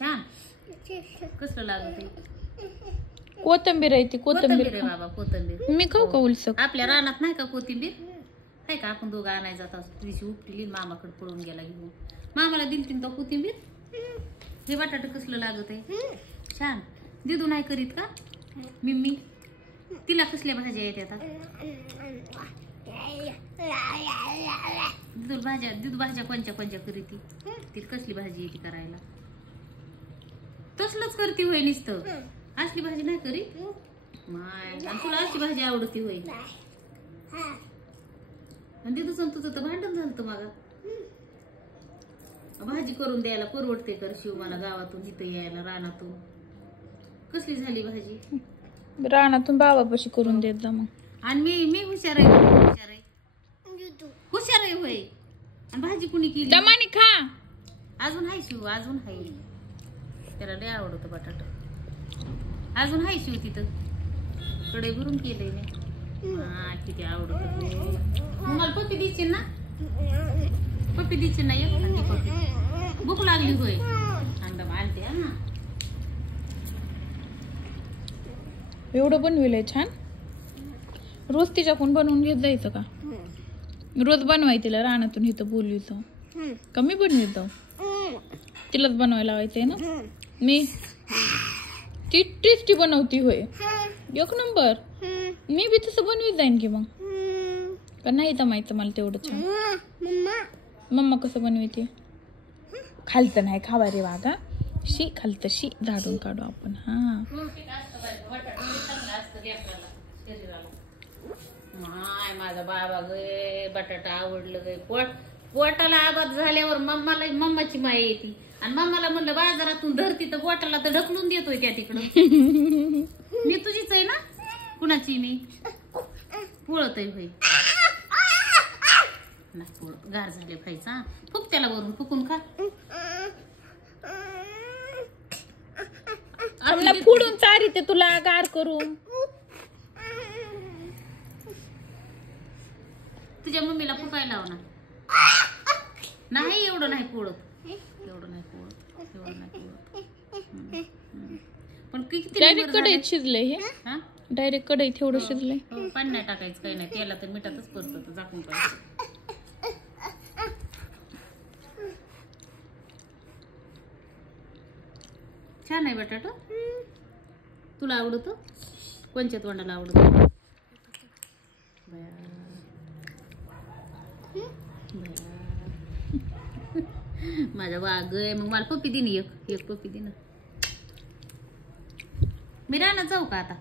छान कसलं लागत कोथिंबीर आहे ती कोथिंबीर आहे बाबा कोथिंबीर मी खाऊ का उलसक आपल्या रानात नाही का कोथिंबीर आहे का आपण दोघं आणायला जात असतो तुझी उपटिली मामाकडे पळून गेला घेऊन मामाला दिली तीन का कोथिंबीर हे बटाटे कसलं लागत आहे छान दिदू नाही करीत का मिम्मी तिला कसल्या भाज्या येतात दूध भाज्या कोणच्या कोणच्या करीती ती कसली भाजी येते करायला तसलंच करती होय नुसतं असली भाजी नाही करीत माय तुला अशी भाजी आवडती होय दिदू तुझं तर भांडण झालं मग भाजी करून द्यायला परवडते कर शिव मला गावातून इथं यायला रानातून कसली झाली भाजी रानातून बाबापाशी करून देत जा मग आणि मी हुशार आहे हुशार आहे होय आणि भाजी कुणी केली दमानी खा अजून हाय शिव अजून हाय त्याला लय आवडत बटाटा अजून हाय शिव तिथं कडे भरून केलंय मी किती आवडत मला पप्पी द्यायची ना पप्पी द्यायची ना एक पप्पी भूक लागली होय अंडा आणते ना एवढं बनविलंय छान रोज तिच्याकडून बनवून घेत जायचं का रोज बनवाय तिला रानातून इथं बोलवीचं कमी बनवीत जाऊ तिलाच बनवायला लावायचंय ना मी ती टेस्टी बनवती होय एक नंबर मी बी तसं बनवीत जाईन की मग का नाही तर माहिती मला तेवढं छान मम्मा कसं बनवते खालतं नाही खावा रे वागा शी खालतं शी झाडून काढू आपण हा माझा बाबा गे बटाटा आवडलं गे पोटाला आबाद झाल्यावर मम्माची माय येते आणि मम्माला म्हणलं बाजारातून धरती तर पोटाला तर ढकलून देतोय त्या तिकडं मी तुझीच आहे ना कुणाची मी पोळत आहे भाई नाही पोळत गार झाले खायचा फुक त्याला वरून फुकून खा फुडून चारी ते तुला गार करून तुझ्या मम्मीला फुकायला लाव ना नाही एवढं नाही पोळत एवढं नाही पोळत एवढं नाही पोळत पण किती डायरेक्ट कढईत शिजलंय हे डायरेक्ट कढईत एवढं शिजलंय पाणी नाही टाकायचं काही नाही त्याला तर मिठातच परत झाकून पाहिजे छान आहे बटाटा तुला आवडतो कोणच्या तोंडाला आवडतो माझा वाघ आहे मग मला पप्पी दे एक पप्पी दे ना मी रानात जाऊ का आता